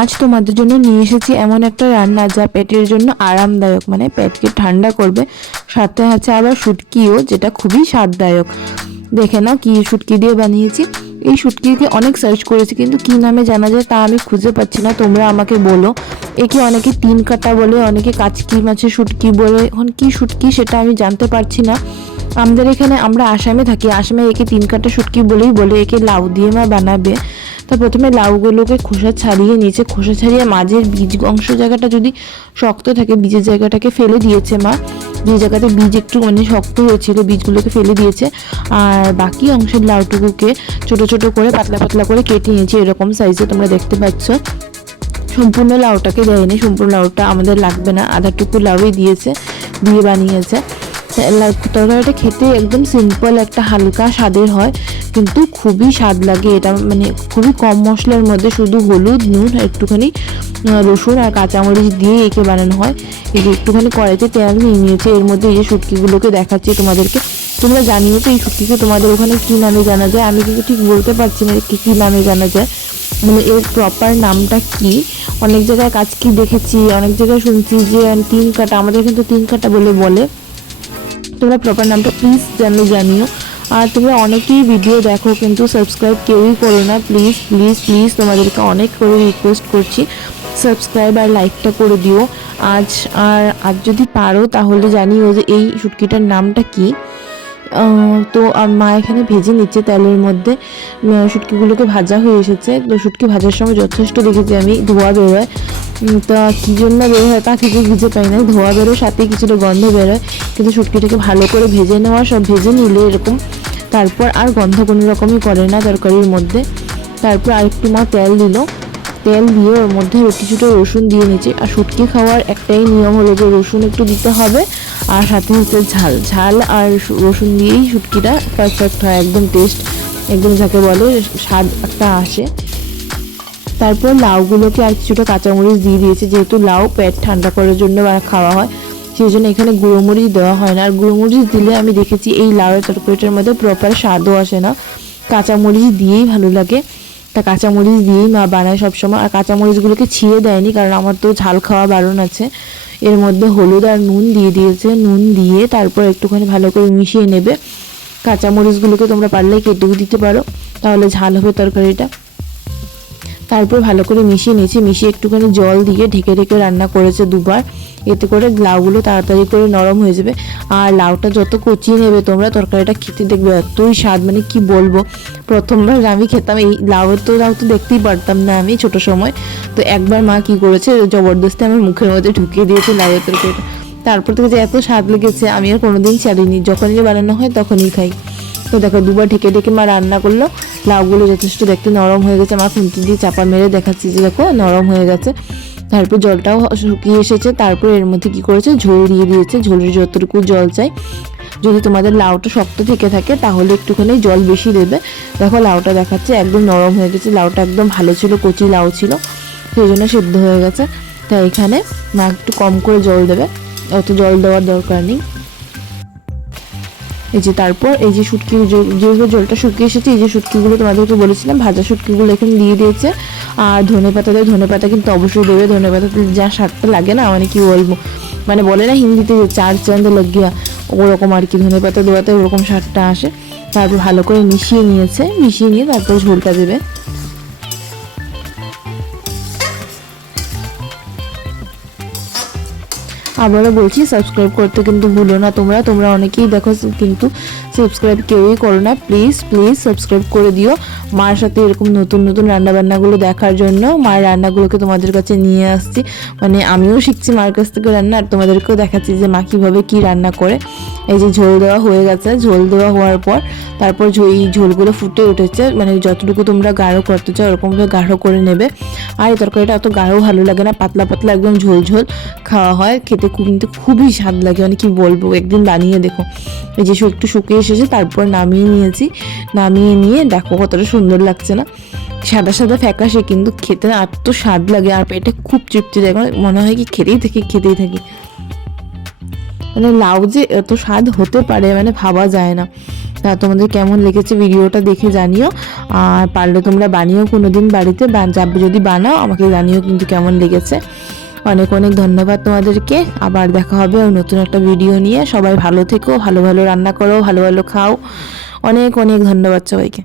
আজ তোমাদের জন্য নিয়ে এসেছি এমন একটা রান্না যা পেটের জন্য আরামদায়ক, মানে পেটকে ঠান্ডা করবে। সাথে আছে আবার শুটকিও, যেটা খুবই স্বাদদায়ক। দেখে নাও কি শুটকি দিয়ে বানিয়েছি। এই শুটকিকে অনেক সার্চ করেছি, কিন্তু কি নামে জানা যায় তা আমি খুঁজে পাচ্ছি না। তোমরা আমাকে বলো। একে অনেকে তিন কাটা বলে, অনেকে কাচকি মাছের শুটকি বলে। এখন কি শুটকি সেটা আমি জানতে পারছি না। আমাদের এখানে, আমরা আসামে থাকি, আসামে একে তিন কাটা শুটকি বলেই বলে। একে লাউ দিয়ে মা বানাবে। তো প্রথমে লাউগুলোকে খোসা ছাড়িয়ে নিয়েছে, খোসা ছাড়িয়ে মাঝের বীজ অংশ জায়গাটা যদি শক্ত থাকে, বীজের জায়গাটাকে ফেলে দিয়েছে মা। যে জায়গাতে বীজ একটু মানে শক্ত হয়েছিল, বীজগুলোকে ফেলে দিয়েছে। আর বাকি অংশের লাউটুকুকে ছোট ছোট করে পাতলা পাতলা করে কেটে নিয়েছি, এরকম সাইজে তোমরা দেখতে পাচ্ছ। সম্পূর্ণ লাউটাকে দেয়নি, সম্পূর্ণ লাউটা আমাদের লাগবে না, আধাটুকু লাউই দিয়েছে, দিয়ে বানিয়েছে। তরকারিটা খেতে একদম সিম্পল একটা হালকা স্বাদের হয়, কিন্তু খুবই স্বাদ লাগে। এটা মানে খুবই কম মশলার মধ্যে শুধু হলুদ, নুন, একটুখানি রসুন আর কাঁচামরিচ দিয়ে একে বানানো হয়। এই যে একটুখানি কড়াইতে তেল নিয়ে নিয়েছে, এর মধ্যে এই যে শুটকিগুলোকে দেখাচ্ছি তোমাদেরকে। তোমরা জানিও তো এই শুটকিকে তোমাদের ওখানে কী নামে জানা যায়। আমি কিন্তু ঠিক বলতে পারছি না কী নামে জানা যায়, মানে এর প্রপার নামটা কি। অনেক জায়গায় কাচকি দেখেছি, অনেক জায়গায় শুনছি যে তিন কাটা, আমাদের কিন্তু তিন কাটা বলে। তোমরা প্রপার নামটা প্লিজ জানিও। আর তোমরা অনেকেই ভিডিও দেখো কিন্তু সাবস্ক্রাইব কেউই করো না। প্লিজ প্লিজ প্লিজ তোমাদেরকে অনেক করে রিকোয়েস্ট করছি, সাবস্ক্রাইব আর লাইকটা করে দিও আজ। আর যদি পারো তাহলে জানিও যে এই শুটকিটার নামটা কি। তো মা এখানে ভেজে নিচ্ছে তেলের মধ্যে। শুটকিগুলোকে ভাজা হয়ে এসেছে। তো শুটকি ভাজার সময় যথেষ্ট দেখেছি আমি ধোয়া বেরোয়। তা কী জন্য বের হয় তা কিছু খুঁজে পাই না। ধোয়া বেরোয়, সাথে কিছুটা গন্ধ বেরোয়, কিন্তু শুটকিটাকে ভালো করে ভেজে নেওয়া, সব ভেজে নিলে এরকম, তারপর আর গন্ধ কোনো রকমই করে না তরকারির মধ্যে। তারপর আরেকটু মা তেল দিল, তেল দিয়ে ওর মধ্যে কিছুটা রসুন দিয়ে নিয়েছি। আর শুটকি খাওয়ার একটাই নিয়ম হলো যে রসুন একটু দিতে হবে, আর সাথে হচ্ছে ঝাল আর রসুন দিয়েই শুটকিটা পারফেক্ট হয়, একদম টেস্ট, একদম যাকে বলে স্বাদ একটা আসে। তারপর লাউগুলোকে আর কিছুটা কাঁচামরিচ দিয়ে দিয়েছে, যেহেতু লাউ পেট ঠান্ডা করার জন্য খাওয়া হয়, সেই জন্য এখানে গুঁড়োমরিচ দেওয়া হয় না। আর গুঁড়োমরিচ দিলে আমি দেখেছি এই লাউয়ের তরকারিটার মধ্যে প্রপার স্বাদও আসে না, কাঁচামরিচ দিয়েই ভালো লাগে। তা কাঁচামরিচ দিয়েই মা বানায় সবসময়। আর কাঁচামরিচগুলোকে ছিঁড়ে দেয়নি, কারণ আমার তো ঝাল খাওয়া বারণ আছে। এর মধ্যে হলুদ আর নুন দিয়ে দিয়েছে, নুন দিয়ে তারপর একটুখানি ভালো করে মিশিয়ে নেবে। কাঁচামরিচগুলোকে তোমরা পারলে কেটেও দিতে পারো, তাহলে ঝাল হবে তরকারিটা। তারপর ভালো করে মিশিয়ে নিয়েছি, মিশিয়ে একটুখানি জল দিয়ে ঢেকে ঢেকে রান্না করেছে দুবার। এতে করে লাউগুলো তাড়াতাড়ি করে নরম হয়ে যাবে। আর লাউটা যত কচিয়ে নেবে তোমরা, তরকারিটা খেতে দেখবে এতই স্বাদ, মানে কি বলবো। প্রথমবার আমি খেতাম এই লাউ তো দেখতেই পারতাম না আমি ছোট সময়। তো একবার মা কি করেছে, জবরদস্তি আমার মুখের মধ্যে ঢুকিয়ে দিয়েছে লাউয়ের তরকারিটা। তারপর থেকে যে এত স্বাদ লেগেছে আমি আর কোনোদিন ছাড়িনি, যখনই বানানো হয় তখনই খাই। তো দেখো দুবার ঢেকে ঢেকে মা রান্না করলো। লাউগুলো যথেষ্ট দেখতে নরম হয়ে গেছে, মা খুন্তি দিয়ে চাপা মেরে দেখাচ্ছি যে দেখো নরম হয়ে গেছে। তারপর জলটাও শুকিয়ে এসেছে। তারপর এর মধ্যে কি করেছে, ঝোল দিয়ে দিয়েছে। ঝোলের যতটুকু জল চাই, যদি তোমাদের লাউটা শক্ত থেকে থাকে তাহলে একটুখানি জল বেশি দেবে। দেখো লাউটা দেখাচ্ছে একদম নরম হয়ে গেছে, লাউটা একদম ভালো ছিল, কচি লাউ ছিল, সেই জন্য সেদ্ধ হয়ে গেছে। তাই এখানে মা একটু কম করে জল দেবে, অত জল দেওয়ার দরকার নেই। এই যে তারপর এই যে শুটকি, যেভাবে জলটা শুকিয়ে এসেছে, এই যে শুটকিগুলো তোমাদেরকে বলেছিলাম ভাজা শুটকিগুলো এখানে দিয়ে দিয়েছে। আর ধনেপাতা দেয়, ধনেপাতা কিন্তু অবশ্যই দেবে। ধনেপাতাতে যা স্বাদটা লাগে না, মানে কি বলবো, মানে বলে না হিন্দিতে যে চার চাঁদ লাগিয়া, ওরকম আর কি, ধনেপাতা দেওয়াতে ওরকম স্বাদটা আসে। তারপর ভালো করে মিশিয়ে নিয়েছে, মিশিয়ে নিয়ে তারপর ঝোলটা দেবে। আবারও বলছি সাবস্ক্রাইব করতে কিন্তু ভুলো না তোমরা অনেকেই দেখো কিন্তু সাবস্ক্রাইব কেউই করো না। প্লিজ প্লিজ সাবস্ক্রাইব করে দিও, মার সাথে এরকম নতুন নতুন রান্নাবান্নাগুলো দেখার জন্য। মার রান্নাগুলোকে তোমাদের কাছে নিয়ে আসছি, মানে আমিও শিখছি মার কাছ থেকে রান্না, আর তোমাদেরকেও দেখাচ্ছি যে মা কীভাবে কী রান্না করে। এই যে ঝোল দেওয়া হয়ে গেছে, ঝোল দেওয়া হওয়ার পর তারপর এই ঝোলগুলো ফুটে উঠেছে, মানে যতটুকু তোমরা গাঢ় করতে চাও ওরকমভাবে গাঢ় করে নেবে। আর এই তরকারিটা অত গাঢ় ভালো লাগে না, পাতলা পাতলা একদম ঝোল ঝোল খাওয়া হয়, খেতে কিন্তু খুবই স্বাদ লাগে, মানে কি বলবো, একদিন বানিয়ে দেখো। এই যে একটু শুকিয়ে এসেছে, তারপর নামিয়ে নিয়েছি। নামিয়ে নিয়ে দেখো কতটা সুন্দর লাগছে না, সাদা সাদা ফ্যাকাশে, কিন্তু খেতে এত স্বাদ লাগে আর পেটে খুব তৃপ্তি দেয়, মনে হয় কি খেতেই থাকি। মানে লাউ যে এত স্বাদ হতে পারে মানে ভাবা যায় না। তা তোমাদের কেমন লেগেছে ভিডিওটা দেখে জানিও, আর পারলে তোমরা বানিও কোনো দিন বাড়িতে, যদি বানাও আমাকে জানিও কিন্তু কেমন লেগেছে। অনেক অনেক ধন্যবাদ তোমাদেরকে। আবার দেখা হবে নতুন একটা ভিডিও নিয়ে। সবাই ভালো থেকো, ভালো ভালো রান্না করো, ভালো ভালো খাও। অনেক অনেক ধন্যবাদ সবাইকে।